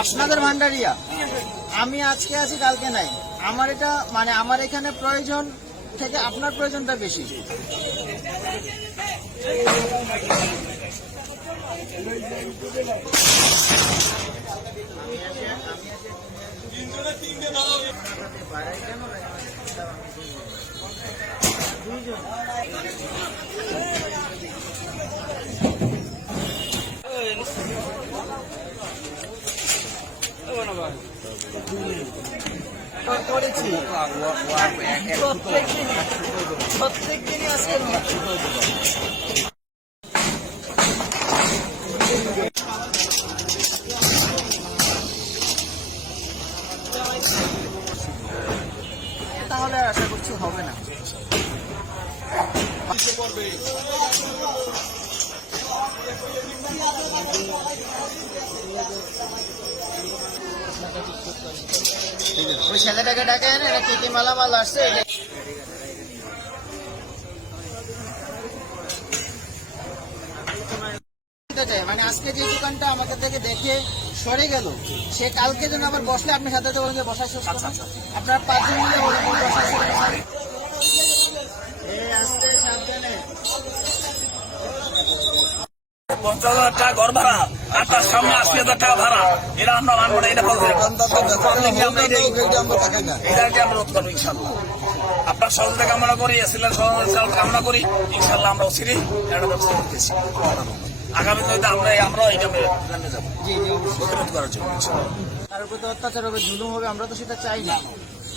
আপনাদের ভান্ডারিয়া আমি আজকে আছি কালকে নাই। আমার এটা মানে আমার এখানে প্রয়োজন থেকে আপনার প্রয়োজনটা বেশি। করেছি প্রত্যেকদিনই আজকে তাহলে আশা করছি হবে না। ওই ছেলেটাকে ডাকেন, এটা কি কি মালামাল আসছে মানে আজকে যে দোকানটা আমাকে থেকে দেখে সরে গেল, সে কালকে যেন আবার বসলে আপনি সাথে সাথে বসার শেষ করছেন। আপনার 5 জন মিলে ওরকম বসার শেষ করছেন। আজকে সাবধানে 50,000 টাকা ঘর ভাড়া আর তার সামনে 80,000 টাকা ভাড়া, এটা আমরা মানবো না। এটা বলতে এটা আমরা রোধ করবো ইনশাল্লাহ। আপনার সহযোগিতা কামনা করি, এসিলের সহযোগিতা কামনা করি। ইনশাল্লাহ আমরা অচিরেই একটা ব্যবস্থা করতেছি। আগামী দিনে আমরা এটা জানিয়ে যাবো প্রতিরোধ করার জন্য। তার উপর তো অত্যাচার হবে, জুলুম হবে, আমরা তো সেটা চাই না।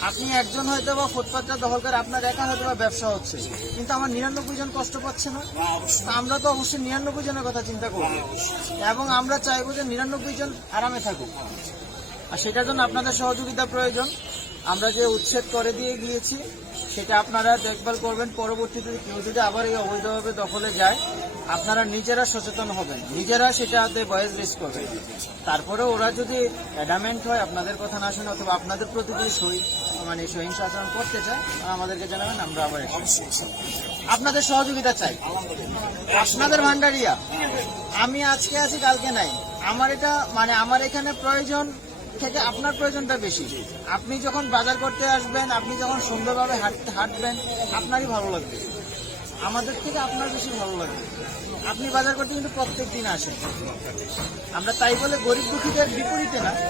আপনি একজন হয়তো বা ফুটপাতটা দখল করে আপনার একা হয়তো বা ব্যবসা হচ্ছে, কিন্তু আমার 99 জন কষ্ট পাচ্ছে না। আমরা তো অবশ্যই 99 জনের কথা চিন্তা করব এবং আমরা চাইবো যে 99 জন আরামে থাকুক। আর সেটার জন্য আপনাদের সহযোগিতা প্রয়োজন। আমরা যে উচ্ছেদ করে দিয়ে গিয়েছি সেটা আপনারা দেখভাল করবেন। পরবর্তীতে কেউ যদি আবার এই অবৈধভাবে দখলে যায়, আপনারা নিজেরা সচেতন হবেন, নিজেরা সেটাতে ভয়েস রেজ করবেন। তারপরে ওরা যদি অ্যাডামেন্ট হয়, আপনাদের কথা না শুনে অথবা আপনাদের প্রতি যদি সহিংস আচরণ করতে চায়, আমাদেরকে জানাবেন, আমরা আবার আপনাদের সহযোগিতা চাই। আপনাদের ভান্ডারিয়া আমি আজকে আছি কালকে নাই। আমার এটা মানে আমার এখানে প্রয়োজন থেকে আপনার প্রয়োজনটা বেশি। আপনি যখন বাজার করতে আসবেন, আপনি যখন সুন্দরভাবে হাঁটবেন, আপনারই ভালো লাগবে, আমাদের থেকে আপনার বেশি ভালো লাগবে। আপনি বাজার করতে কিন্তু প্রত্যেক দিন আসেন। আমরা তাই বলে গরিব দুঃখীদের বিপরীতে না।